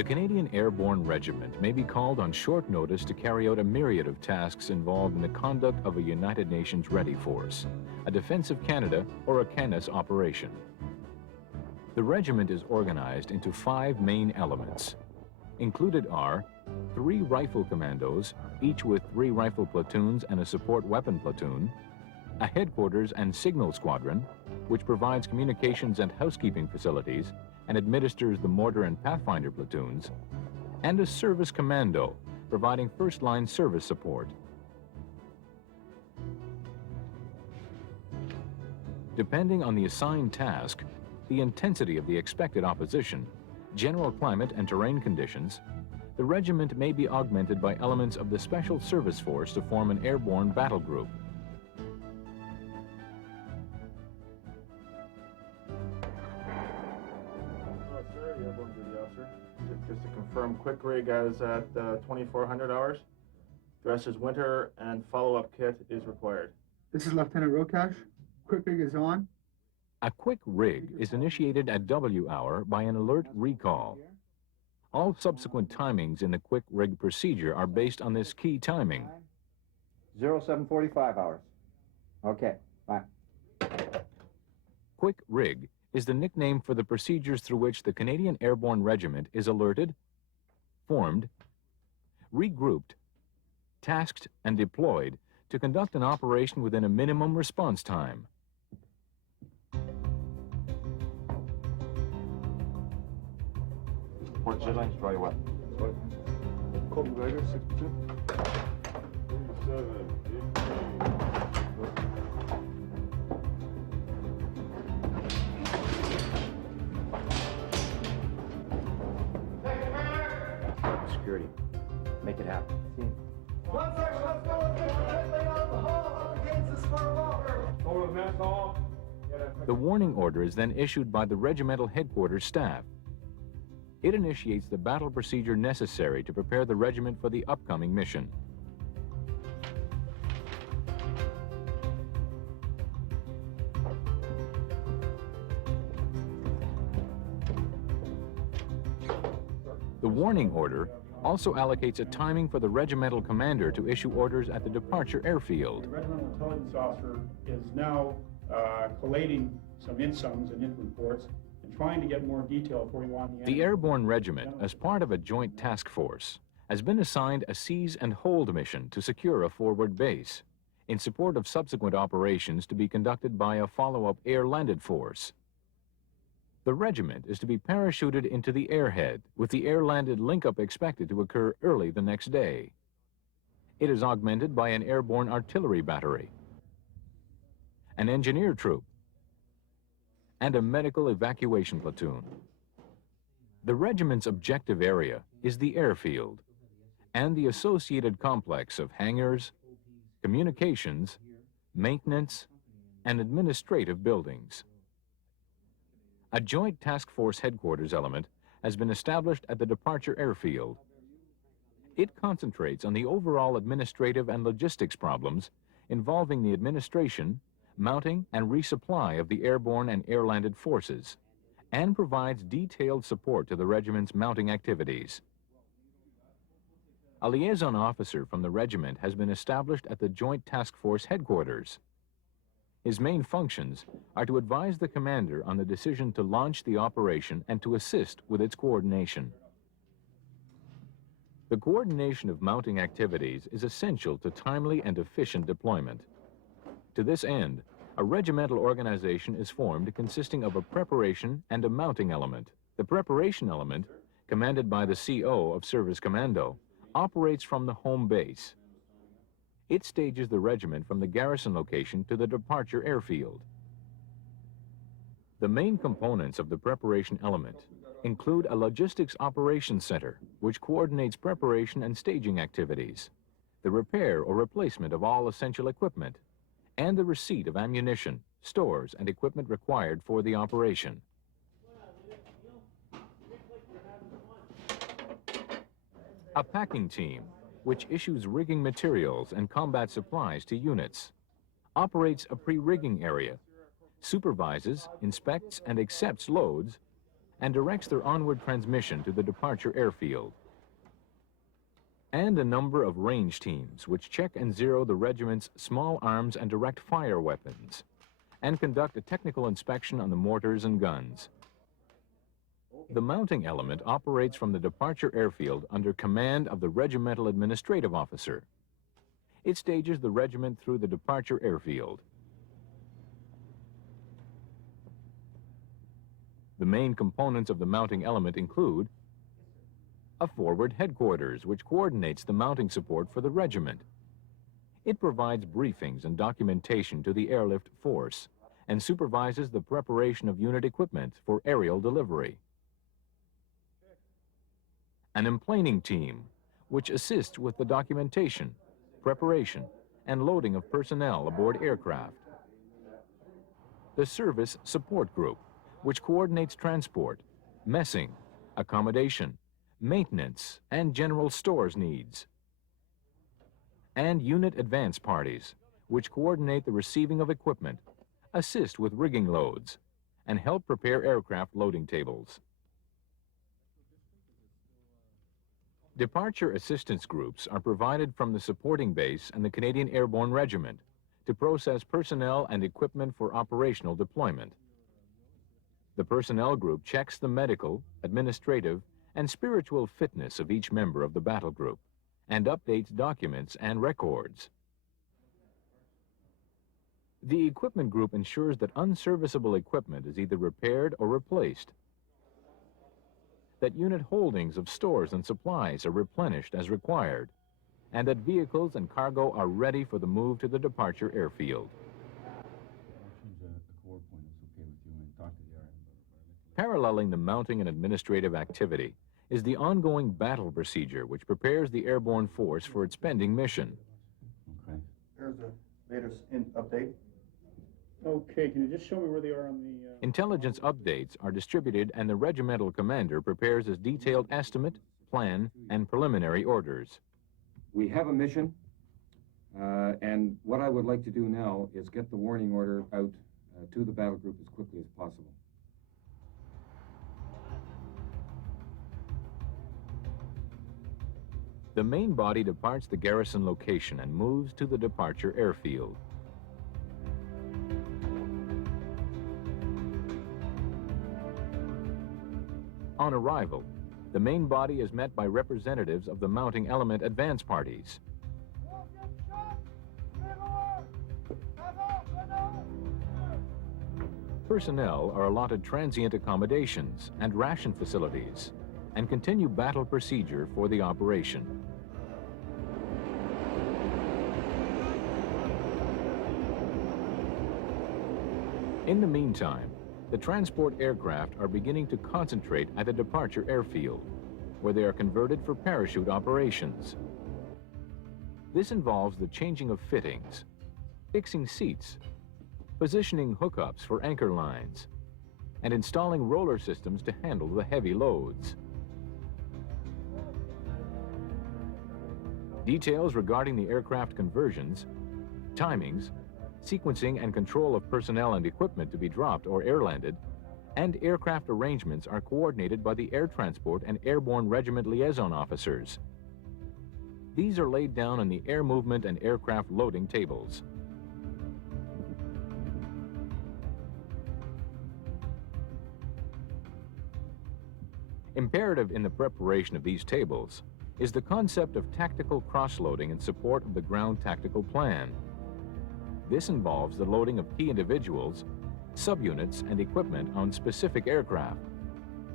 The Canadian Airborne Regiment may be called on short notice to carry out a myriad of tasks involved in the conduct of a United Nations ready force, a Defense of Canada, or a CANAS operation. The regiment is organized into 5 main elements. Included are 3 rifle commandos, each with 3 rifle platoons and a support weapon platoon, a headquarters and signal squadron, which provides communications and housekeeping facilities and administers the mortar and pathfinder platoons, and a service commando, providing first-line service support. Depending on the assigned task, the intensity of the expected opposition, general climate and terrain conditions, the regiment may be augmented by elements of the Special Service Force to form an airborne battle group. Airborne duty officer. Just to confirm, quick rig is at 2400 hours. Dress is winter and follow-up kit is required. This is Lieutenant Rokash. Quick rig is on. A quick rig is initiated at W hour by an alert recall. All subsequent timings in the quick rig procedure are based on this key timing. 0745 hours. Okay, bye. Quick rig is the nickname for the procedures through which the Canadian Airborne Regiment is alerted, formed, regrouped, tasked, and deployed to conduct an operation within a minimum response time. Port Chillings, Roy what? Colton Gregor, 62. Security. Make it happen. One section, let's go. Let's get the out of the hall up against this far walker. Over the mess hall. The warning order is then issued by the regimental headquarters staff. It initiates the battle procedure necessary to prepare the regiment for the upcoming mission. The warning order also allocates a timing for the regimental commander to issue orders at the departure airfield. The regimental intelligence officer is now collating some insoms and reports and trying to get more detail before we want The Airborne Regiment, as part of a joint task force, has been assigned a seize and hold mission to secure a forward base in support of subsequent operations to be conducted by a follow-up air-landed force. The regiment is to be parachuted into the airhead, with the air-landed link-up expected to occur early the next day. It is augmented by an airborne artillery battery, an engineer troop, and a medical evacuation platoon. The regiment's objective area is the airfield and the associated complex of hangars, communications, maintenance, and administrative buildings. A joint task force headquarters element has been established at the departure airfield. It concentrates on the overall administrative and logistics problems involving the administration, mounting, and resupply of the airborne and air-landed forces, and provides detailed support to the regiment's mounting activities. A liaison officer from the regiment has been established at the Joint Task Force headquarters. His main functions are to advise the commander on the decision to launch the operation and to assist with its coordination. The coordination of mounting activities is essential to timely and efficient deployment. To this end, a regimental organization is formed consisting of a preparation and a mounting element. The preparation element, commanded by the CO of Service Commando, operates from the home base. It stages the regiment from the garrison location to the departure airfield. The main components of the preparation element include a logistics operations center, which coordinates preparation and staging activities, the repair or replacement of all essential equipment, and the receipt of ammunition, stores, and equipment required for the operation. A packing team, which issues rigging materials and combat supplies to units, operates a pre-rigging area, supervises, inspects, and accepts loads, and directs their onward transmission to the departure airfield. And a number of range teams which check and zero the regiment's small arms and direct fire weapons and conduct a technical inspection on the mortars and guns. The mounting element operates from the departure airfield under command of the regimental administrative officer. It stages the regiment through the departure airfield. The main components of the mounting element include a forward headquarters, which coordinates the mounting support for the regiment. It provides briefings and documentation to the airlift force and supervises the preparation of unit equipment for aerial delivery. An emplaning team, which assists with the documentation, preparation, and loading of personnel aboard aircraft. The service support group, which coordinates transport, messing, accommodation, maintenance, and general stores needs. And unit advance parties, which coordinate the receiving of equipment, assist with rigging loads, and help prepare aircraft loading tables. Departure assistance groups are provided from the supporting base and the Canadian Airborne Regiment to process personnel and equipment for operational deployment. The personnel group checks the medical, administrative, and spiritual fitness of each member of the battle group and updates documents and records. The equipment group ensures that unserviceable equipment is either repaired or replaced, that unit holdings of stores and supplies are replenished as required, and that vehicles and cargo are ready for the move to the departure airfield. Paralleling the mounting and administrative activity is the ongoing battle procedure which prepares the airborne force for its pending mission. Okay. Here's the latest update. Okay, can you just show me where they are on the... Intelligence updates are distributed and the regimental commander prepares a detailed estimate, plan, and preliminary orders. We have a mission, and what I would like to do now is get the warning order out to the battle group as quickly as possible. The main body departs the garrison location and moves to the departure airfield. On arrival, the main body is met by representatives of the mounting element advance parties. Personnel are allotted transient accommodations and ration facilities and continue battle procedure for the operation. In the meantime, the transport aircraft are beginning to concentrate at the departure airfield, where they are converted for parachute operations. This involves the changing of fittings, fixing seats, positioning hookups for anchor lines, and installing roller systems to handle the heavy loads. Details regarding the aircraft conversions, timings, sequencing and control of personnel and equipment to be dropped or air-landed, and aircraft arrangements are coordinated by the Air Transport and Airborne Regiment liaison officers. These are laid down on the air movement and aircraft loading tables. Imperative in the preparation of these tables is the concept of tactical cross-loading in support of the ground tactical plan. This involves the loading of key individuals, subunits, and equipment on specific aircraft,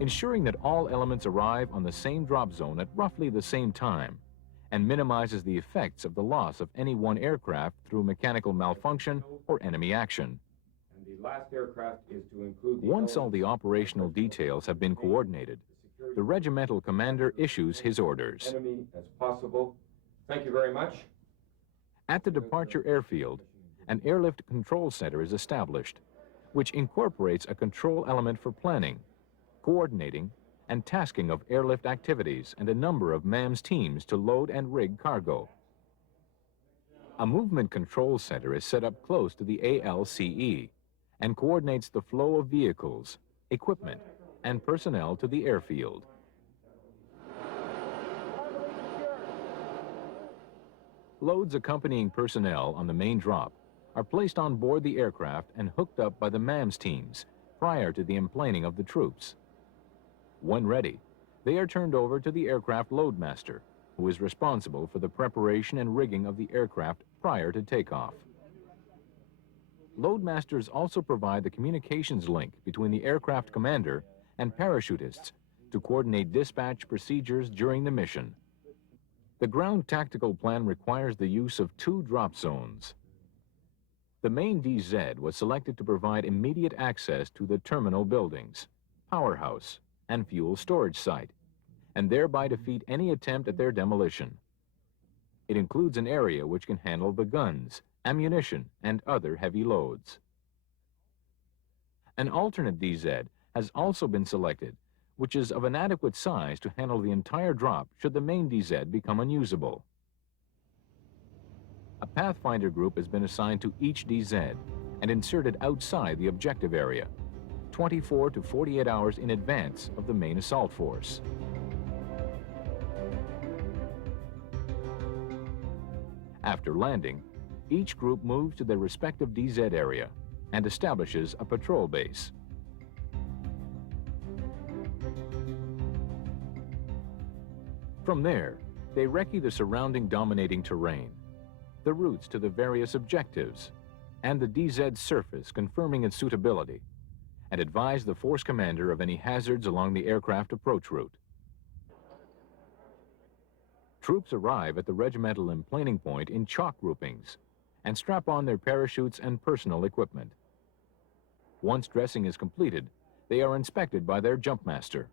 ensuring that all elements arrive on the same drop zone at roughly the same time, and minimizes the effects of the loss of any one aircraft through mechanical malfunction or enemy action. And the last aircraft is to include Once all the operational details have been coordinated, the regimental commander issues his orders. enemy as possible. Thank you very much. At the departure airfield, an airlift control center is established, which incorporates a control element for planning, coordinating, and tasking of airlift activities and a number of MAMS teams to load and rig cargo. A movement control center is set up close to the ALCE and coordinates the flow of vehicles, equipment, and personnel to the airfield. Loads accompanying personnel on the main drop are placed on board the aircraft and hooked up by the MAMS teams prior to the emplaning of the troops. When ready, they are turned over to the aircraft loadmaster, who is responsible for the preparation and rigging of the aircraft prior to takeoff. Loadmasters also provide the communications link between the aircraft commander and parachutists to coordinate dispatch procedures during the mission. The ground tactical plan requires the use of 2 drop zones. The main DZ was selected to provide immediate access to the terminal buildings, powerhouse, and fuel storage site, and thereby defeat any attempt at their demolition. It includes an area which can handle the guns, ammunition, and other heavy loads. An alternate DZ has also been selected, which is of an adequate size to handle the entire drop should the main DZ become unusable. A Pathfinder group has been assigned to each DZ and inserted outside the objective area, 24 to 48 hours in advance of the main assault force. After landing, each group moves to their respective DZ area and establishes a patrol base. From there, they recce the surrounding dominating terrain, the routes to the various objectives, and the DZ surface confirming its suitability, and advise the force commander of any hazards along the aircraft approach route. Troops arrive at the regimental emplaning point in chalk groupings and strap on their parachutes and personal equipment. Once dressing is completed, they are inspected by their jumpmaster.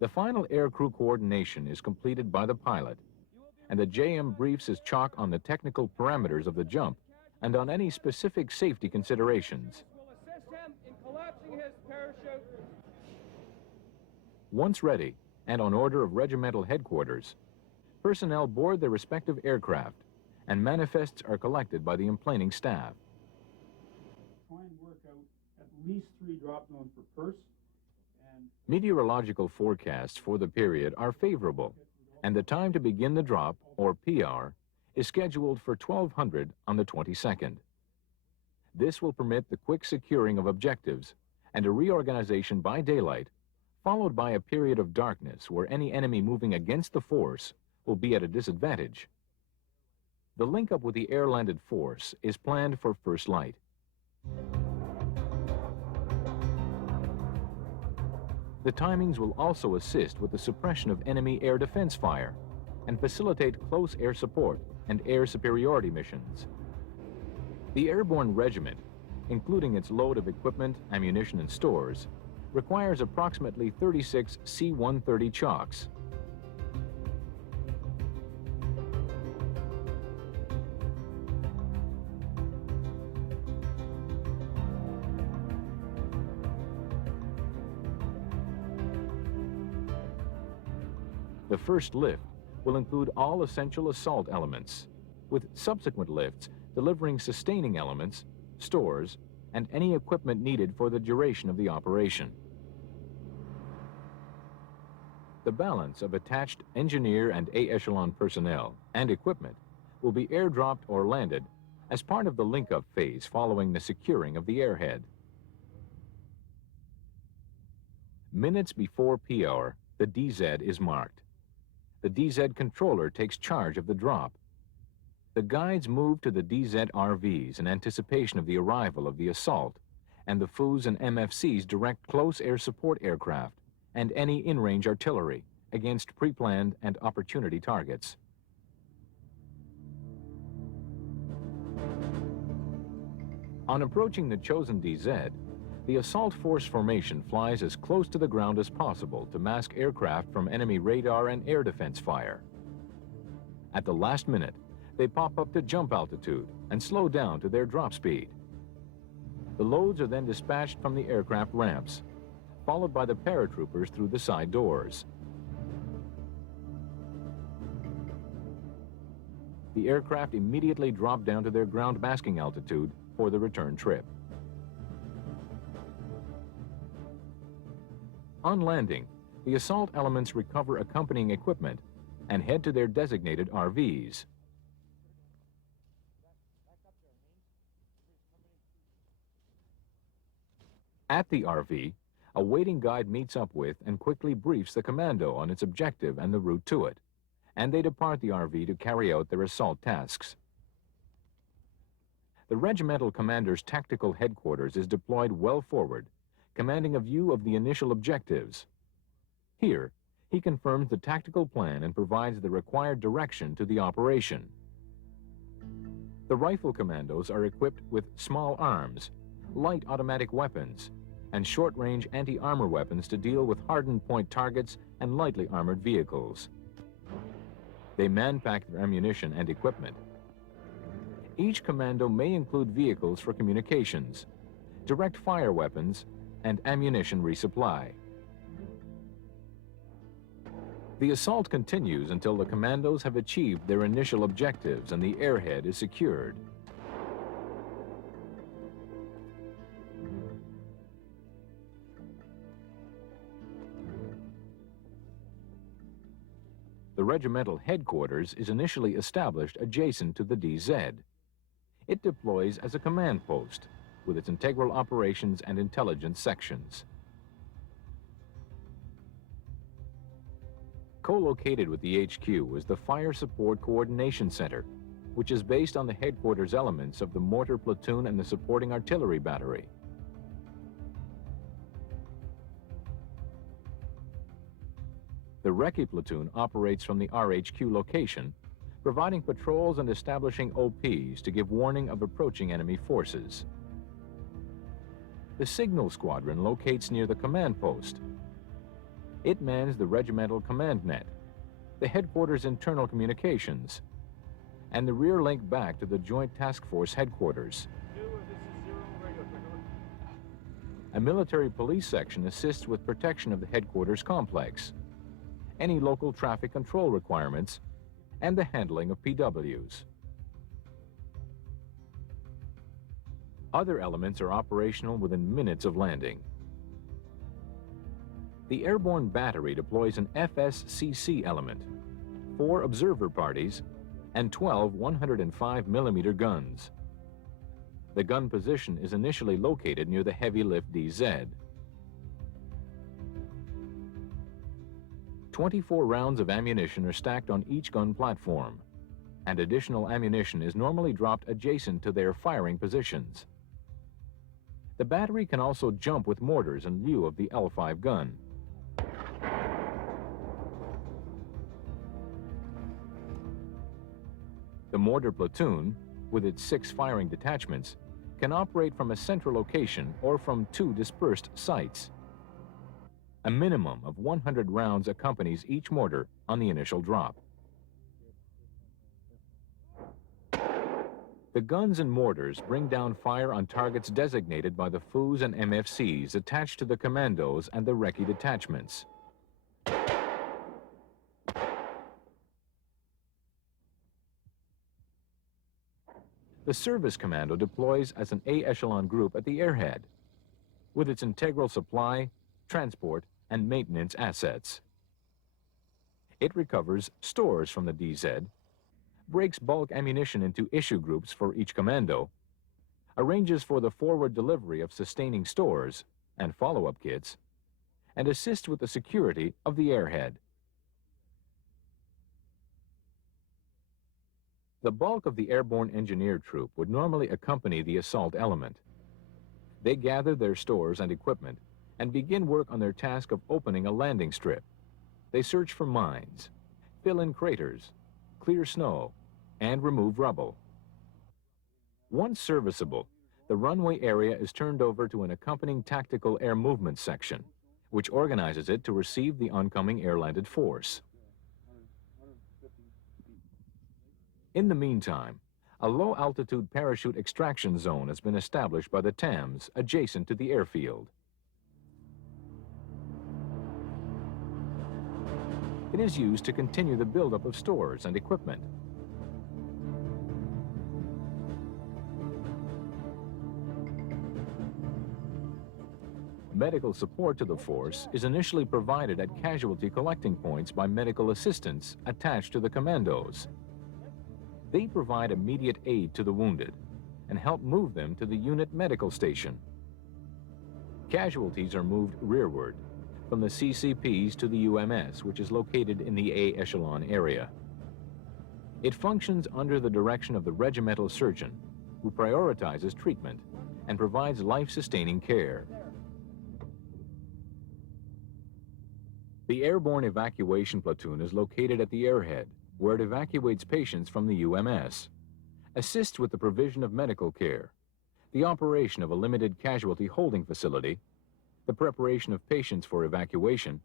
The final aircrew coordination is completed by the pilot, and the JM briefs his chalk on the technical parameters of the jump and on any specific safety considerations. Will assist him in collapsing his parachute. Once ready, and on order of regimental headquarters, personnel board their respective aircraft, and manifests are collected by the emplaning staff. Try and work out at least 3 drop zones per purse. Meteorological forecasts for the period are favorable, and the time to begin the drop, or PR, is scheduled for 1200 on the 22nd. This will permit the quick securing of objectives and a reorganization by daylight, followed by a period of darkness where any enemy moving against the force will be at a disadvantage. The link-up with the air-landed force is planned for first light. The timings will also assist with the suppression of enemy air defense fire and facilitate close air support and air superiority missions. The Airborne Regiment, including its load of equipment, ammunition, and stores, requires approximately 36 C-130 chalks. The first lift will include all essential assault elements, with subsequent lifts delivering sustaining elements, stores, and any equipment needed for the duration of the operation. The balance of attached engineer and A-echelon personnel and equipment will be airdropped or landed as part of the link-up phase following the securing of the airhead. Minutes before PR, the DZ is marked. The DZ controller takes charge of the drop. The guides move to the DZ RVs in anticipation of the arrival of the assault, and the FOOs and MFCs direct close air support aircraft and any in-range artillery against pre-planned and opportunity targets. On approaching the chosen DZ, the assault force formation flies as close to the ground as possible to mask aircraft from enemy radar and air defense fire. At the last minute, they pop up to jump altitude and slow down to their drop speed. The loads are then dispatched from the aircraft ramps, followed by the paratroopers through the side doors. The aircraft immediately drop down to their ground masking altitude for the return trip. On landing, the assault elements recover accompanying equipment and head to their designated RVs. At the RV, a waiting guide meets up with and quickly briefs the commando on its objective and the route to it, and they depart the RV to carry out their assault tasks. The regimental commander's tactical headquarters is deployed well forward, commanding a view of the initial objectives. Here, he confirms the tactical plan and provides the required direction to the operation. The rifle commandos are equipped with small arms, light automatic weapons, and short-range anti-armor weapons to deal with hardened point targets and lightly armored vehicles. They man-pack their ammunition and equipment. Each commando may include vehicles for communications, direct fire weapons, and ammunition resupply. The assault continues until the commandos have achieved their initial objectives and the airhead is secured. The regimental headquarters is initially established adjacent to the DZ. It deploys as a command post with its integral operations and intelligence sections. Co-located with the HQ is the Fire Support Coordination Center, which is based on the headquarters elements of the mortar platoon and the supporting artillery battery. The Recce platoon operates from the RHQ location, providing patrols and establishing OPs to give warning of approaching enemy forces. The Signal Squadron locates near the command post. It mans the regimental command net, the headquarters' internal communications, and the rear link back to the Joint Task Force headquarters. A military police section assists with protection of the headquarters complex, any local traffic control requirements, and the handling of PWs. Other elements are operational within minutes of landing. The Airborne Battery deploys an FSCC element, 4 observer parties, and 12 105mm guns. The gun position is initially located near the heavy lift DZ. 24 rounds of ammunition are stacked on each gun platform, and additional ammunition is normally dropped adjacent to their firing positions. The battery can also jump with mortars in lieu of the L5 gun. The mortar platoon, with its 6 firing detachments, can operate from a central location or from 2 dispersed sites. A minimum of 100 rounds accompanies each mortar on the initial drop. The guns and mortars bring down fire on targets designated by the FOOs and MFCs attached to the commandos and the Recce detachments. The service commando deploys as an A-echelon group at the airhead, with its integral supply, transport, and maintenance assets. It recovers stores from the DZ, breaks bulk ammunition into issue groups for each commando, arranges for the forward delivery of sustaining stores and follow-up kits, and assists with the security of the airhead. The bulk of the airborne engineer troop would normally accompany the assault element. They gather their stores and equipment and begin work on their task of opening a landing strip. They search for mines, fill in craters, clear snow, and remove rubble. Once serviceable, the runway area is turned over to an accompanying tactical air movement section, which organizes it to receive the oncoming air-landed force. In the meantime, a low-altitude parachute extraction zone has been established by the TAMs adjacent to the airfield. It is used to continue the buildup of stores and equipment. Medical support to the force is initially provided at casualty collecting points by medical assistants attached to the commandos. They provide immediate aid to the wounded and help move them to the unit medical station. Casualties are moved rearward from the CCPs to the UMS, which is located in the A echelon area. It functions under the direction of the regimental surgeon, who prioritizes treatment and provides life-sustaining care. The Airborne Evacuation Platoon is located at the airhead, where it evacuates patients from the UMS, assists with the provision of medical care, the operation of a limited casualty holding facility, the preparation of patients for evacuation,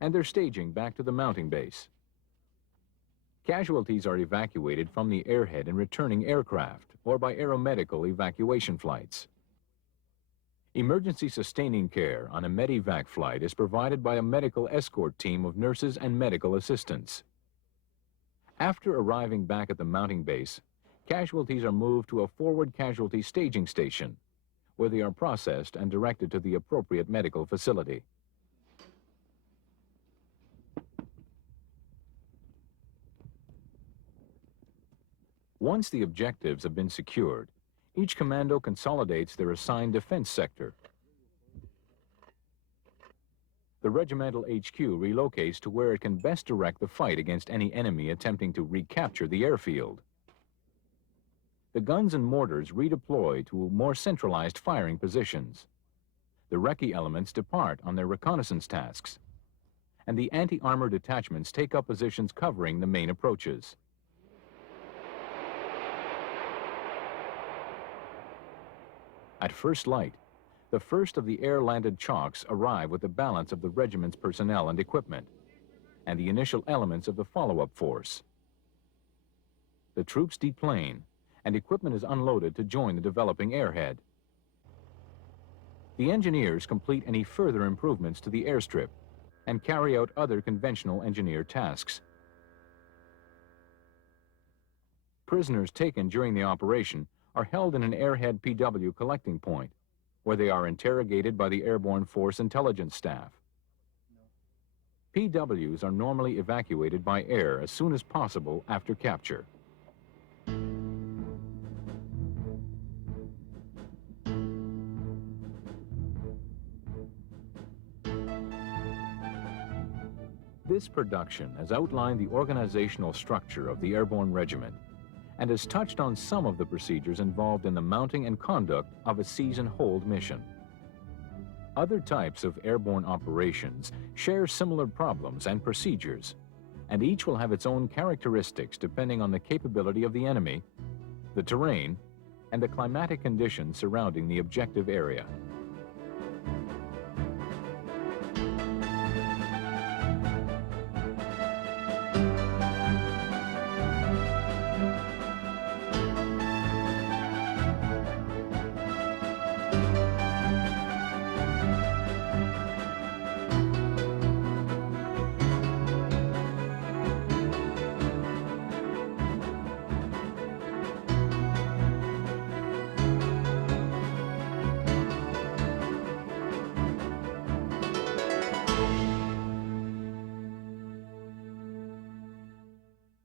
and their staging back to the mounting base. Casualties are evacuated from the airhead in returning aircraft or by aeromedical evacuation flights. Emergency sustaining care on a medevac flight is provided by a medical escort team of nurses and medical assistants. After arriving back at the mounting base, casualties are moved to a forward casualty staging station, where they are processed and directed to the appropriate medical facility. Once the objectives have been secured, each commando consolidates their assigned defense sector. The regimental HQ relocates to where it can best direct the fight against any enemy attempting to recapture the airfield. The guns and mortars redeploy to more centralized firing positions. The recce elements depart on their reconnaissance tasks, and the anti-armor detachments take up positions covering the main approaches. At first light, the first of the air-landed chalks arrive with the balance of the regiment's personnel and equipment, and the initial elements of the follow-up force. The troops deplane, and equipment is unloaded to join the developing airhead. The engineers complete any further improvements to the airstrip and carry out other conventional engineer tasks. Prisoners taken during the operation are held in an airhead PW collecting point, where they are interrogated by the Airborne Force intelligence staff. PWs are normally evacuated by air as soon as possible after capture. This production has outlined the organizational structure of the Airborne Regiment and has touched on some of the procedures involved in the mounting and conduct of a seize and hold mission. Other types of airborne operations share similar problems and procedures, and each will have its own characteristics depending on the capability of the enemy, the terrain, and the climatic conditions surrounding the objective area.